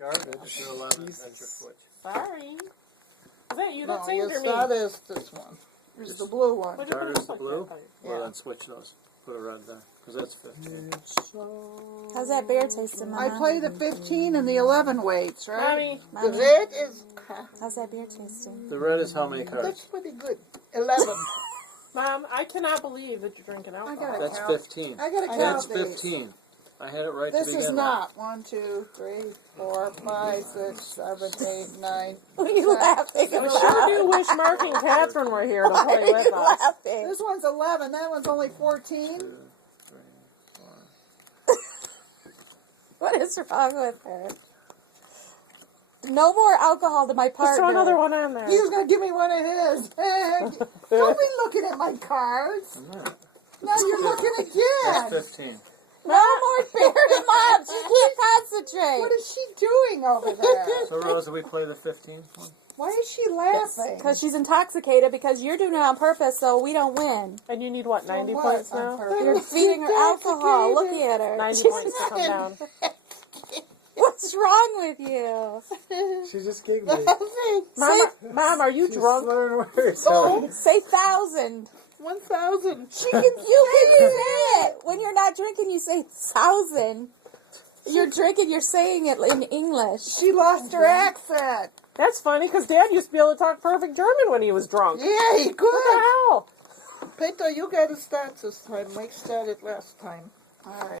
Garbage. 11 Venture. Sorry. Is that you No, that saved or yes, me? that is this one. There's the blue one. What did it Garter's look the like blue? that? Yeah. Well, then switch those. Put a red there. Because that's 15. How's that beer tasting, I Mama? play the 15 and the 11 weights, right? Mommy. The red is, How's that beer tasting? The red is how many that's cards? pretty good. 11. Mom, I cannot believe that you're drinking I alcohol. gotta That's count. 15. I gotta That's count these. 15. I had it right This to begin is with. not 1, 2, 3, 4, 5, 6, 7, 8, 9. What are you laughing I about? sure do wish Mark and Catherine were here to Why play are with you us. laughing? This one's 11. That one's only 14. 2, 3, 4. What is wrong with her? No more alcohol to my Just partner. throw another one on there. He was going to give me one of his. Don't be looking at my cards. I'm not. Now you're looking That's again. 15. No more beer, Mom. She can't concentrate. What is she doing over there? So, Rose, did we play the 15th one? Why is she laughing? Because she's intoxicated because you're doing it on purpose so we don't win. And you need what, 90 what? points On now? purpose. You're feeding her alcohol. Look at her. 90 She's points to come down. What's wrong with you? She just giggling. Mom, are you drunk? Slurring words. Oh, say 1,000. 1,000. You can say it. When you're not drinking, you say 1,000. You're drinking, you're saying it in English. She lost her accent. That's funny, because Dad used to be able to talk perfect German when he was drunk. Yeah, he What could. the hell? Peter, you got to start this time. Mike started last time. All right.